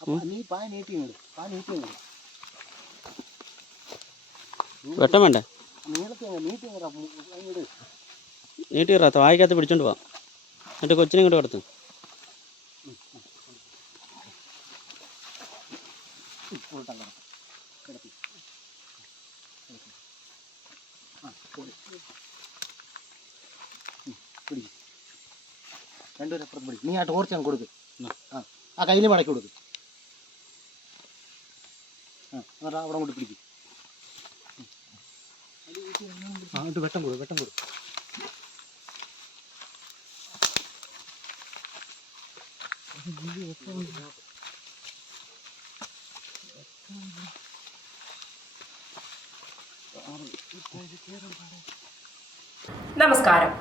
അപ്പൊ നീ പാ നീട്ടി ഇങ്ങട് പാ നീട്ടി ഇങ്ങട് വെട്ടം വേണ്ടേ നീട്ടി കയറാത്ത വായിക്കകത്ത് പിടിച്ചോണ്ട് പോവാം എന്നിട്ട് കൊച്ചിനെ ഇങ്ങോട്ട് കൊടുത്ത് രണ്ടുപേരും അപ്പുറത്ത് പിടിക്കും നീ ആ ടോർച്ച് അങ്ങ് കൊടുക്ക് ആ ആ കയ്യിൽ മടക്കി കൊടുക്കും. ആ എന്നിട്ട് അവിടെ കൊണ്ട് പിടിക്കും. ആ വെട്ടം കൊടുക്കും വെട്ടം കൊടുക്കും. നമസ്കാരം.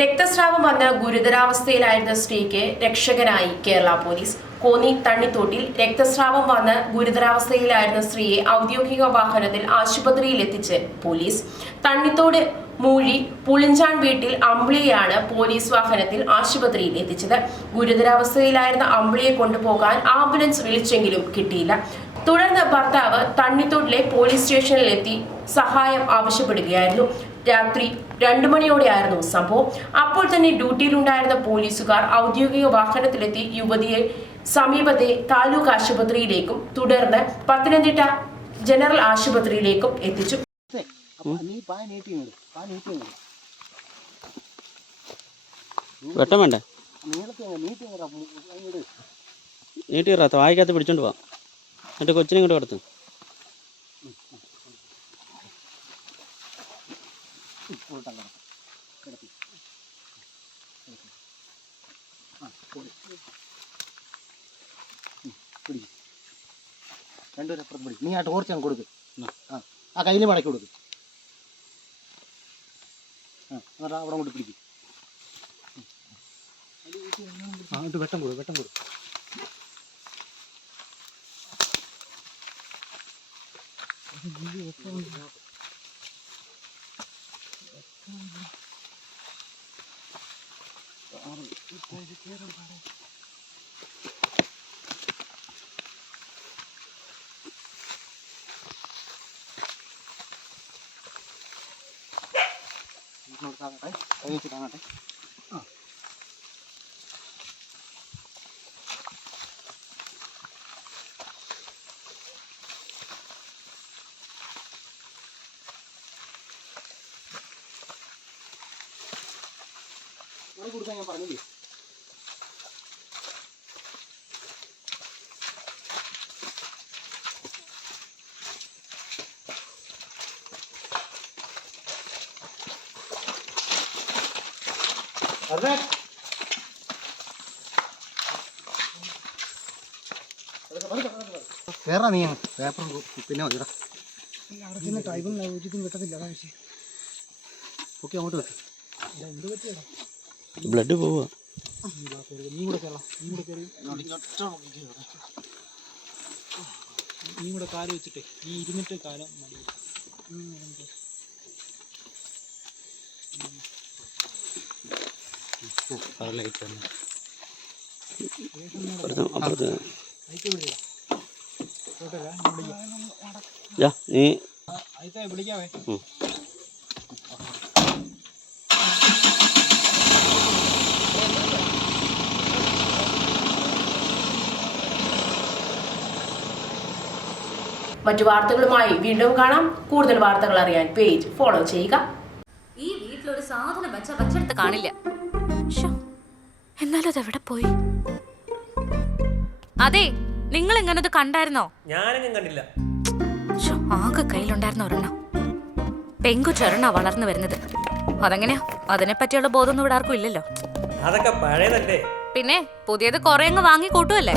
രക്തസ്രാവം വന്ന ഗുരുതരാവസ്ഥയിലായിരുന്ന സ്ത്രീക്ക് രക്ഷകനായി കേരള പോലീസ്. കോന്നി തണ്ണിത്തോട്ടിൽ രക്തസ്രാവം വന്ന് ഗുരുതരാവസ്ഥയിലായിരുന്ന സ്ത്രീയെ ഔദ്യോഗിക വാഹനത്തിൽ ആശുപത്രിയിൽ എത്തിച്ച് പോലീസ്. തണ്ണിത്തോട് മൂഴി പുളിഞ്ചാൻ വീട്ടിൽ അമ്പിളിയെയാണ് പോലീസ് വാഹനത്തിൽ ആശുപത്രിയിൽ എത്തിച്ചത്. ഗുരുതരാവസ്ഥയിലായിരുന്ന അമ്പിളിയെ കൊണ്ടുപോകാൻ ആംബുലൻസ് വിളിച്ചെങ്കിലും കിട്ടിയില്ല. തുടർന്ന് ഭർത്താവ് തണ്ണിത്തോട്ടിലെ പോലീസ് സ്റ്റേഷനിലെത്തി സഹായം ആവശ്യപ്പെടുകയായിരുന്നു. രാത്രി രണ്ടു മണിയോടെയായിരുന്നു സംഭവം. അപ്പോൾ തന്നെ ഡ്യൂട്ടിയിലുണ്ടായിരുന്ന പോലീസുകാർ ഔദ്യോഗിക വാഹനത്തിലെത്തി യുവതിയെ സമീപത്തെ താലൂക്ക് ആശുപത്രിയിലേക്കും തുടർന്ന് പത്തനംതിട്ട ജനറൽ ആശുപത്രിയിലേക്കും എത്തിച്ചു. വെട്ടം വേണ്ടേ നീളത്തെ അങ്ങ് നീട്ടി ഇങ്ങട് അങ്ങോട്ട് നീട്ടി കയറാത്ത വായിക്കകത്ത് പിടിച്ചോണ്ട് പോവാം. എന്നിട്ട് കൊച്ചിനെ ഇങ്ങോട്ട് കൊടുത്ത്. ഉരുട്ടാൻ കിടക്കും കിടത്തി ആ പോയി പിടിക്കും രണ്ടുപേരും അപ്പുറത്ത് പിടിക്കും നീ ആ ടോർച്ച് അങ്ങ് കൊടുക്ക് ആ ആ കയ്യിൽ മടക്കി കൊടുക്ക് ആ എന്നിട്ട് അവിടെ കൊണ്ട് പിടിക്കും ആ വെട്ടം കൊടുക്കും വെട്ടം കൊടുക്കും ഇങ്ങോട്ട് താങ്ങട്ടെ കൈ വെച്ച് താങ്ങട്ടെ അത് കൊടുക്കാൻ ഞാൻ പറഞ്ഞില്ലേ? കേറാ നീ പേപ്പർ പിന്നെ മതിടാ ഓക്കെ അങ്ങോട്ട് വെക്ക്. കയറാം നീ കൂടെ പോവാ. നീ കൂടെ കാൽ വെച്ചിട്ടേ നീ ഇരുന്നിട്ട് കാലം മടി ലൈറ്റ് അപ്പുറത്ത് വിളിക്കാവേ. മറ്റു വാർത്തകളുമായി വീണ്ടും കാണാം. കൂടുതൽ വാർത്തകൾ അറിയാൻ പേജ് ഫോളോ ചെയ്യുക. ഈ വീട്ടിലൊരു സാധനം വെച്ച വെച്ചെടുത്ത് കാണില്ല. ശ്ശോ, എന്നാലും അതെവിടെ പോയി? അതെ നിങ്ങൾ എങ്ങനത് കണ്ടായിരുന്നോ? ഞാനെങ്ങും കണ്ടില്ല. ശ്ശോ, ആകെ കയ്യിലുണ്ടായിരുന്ന ഒരെണ്ണം. പെങ്കുച്ചൊരെണ്ണ വളർന്നു വരുന്നത്. അതെങ്ങനെയാ? അതിനെ പറ്റിയുള്ള ബോധമൊന്നും ഇവിടെ ആർക്കും ഇല്ലല്ലോ. അതൊക്കെ പഴയതല്ലേ? പിന്നെ പുതിയത് കുറെ അങ്ങ് വാങ്ങി കൂട്ടുമല്ലേ